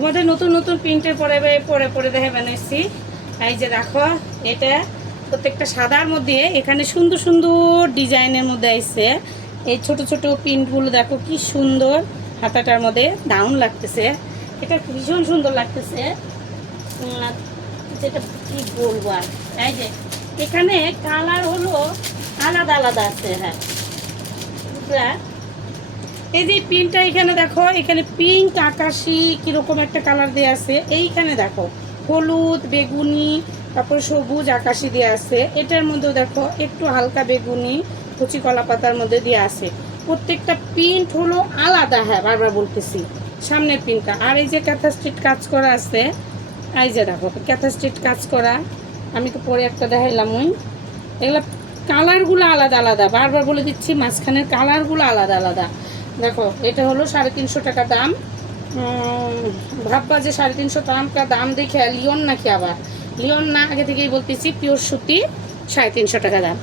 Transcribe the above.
তোমাদের নতুন নতুন প্রিন্টের পরে পরে পরে দেখে বানাইছি। এই যে দেখো, এটা প্রত্যেকটা সাদার মধ্যে এখানে সুন্দর সুন্দর ডিজাইনের মধ্যে আইছে। এই ছোট ছোট প্রিন্টগুলো দেখো কি সুন্দর, হাতাটার মধ্যে দারুণ লাগতেছে। এটা ভীষণ সুন্দর লাগতেছে। যেটা কি বলবো আর, এই যে এখানে কালার হলো আলাদা আলাদা আছে। হ্যাঁ, এই যে পিনটা এখানে দেখো, এখানে পিঙ্ক আকাশি কিরকম একটা কালার দেওয়া আছে। এইখানে দেখো হলুদ বেগুনি, তারপর সবুজ আকাশি দেওয়া আছে। এটার মধ্যেও দেখো একটু হালকা বেগুনি কচি কলা পাতার মধ্যে দেওয়া আছে। প্রত্যেকটা প্রিন্ট হলো আলাদা। হ্যাঁ, বারবার বলতেছি, সামনের প্রিন্টটা। আর এই যে ক্যাথা স্ট্রিট কাজ করা আছে, এই যে দেখো ক্যাথা স্ট্রিট কাজ করা। আমি তো পরে একটা দেখাইলাম। ওই এগুলো কালারগুলো আলাদা আলাদা, বারবার বলে দিচ্ছি, মাঝখানের কালারগুলো আলাদা আলাদা। দেখো এটা হলো 350 টাকা দাম। ভাববা যে 350 টাকা দাম দেখে লিওন নাকি, আবার লিওন না, আগে থেকেই বলতেছি পিওর সুতি 350 টাকা দাম।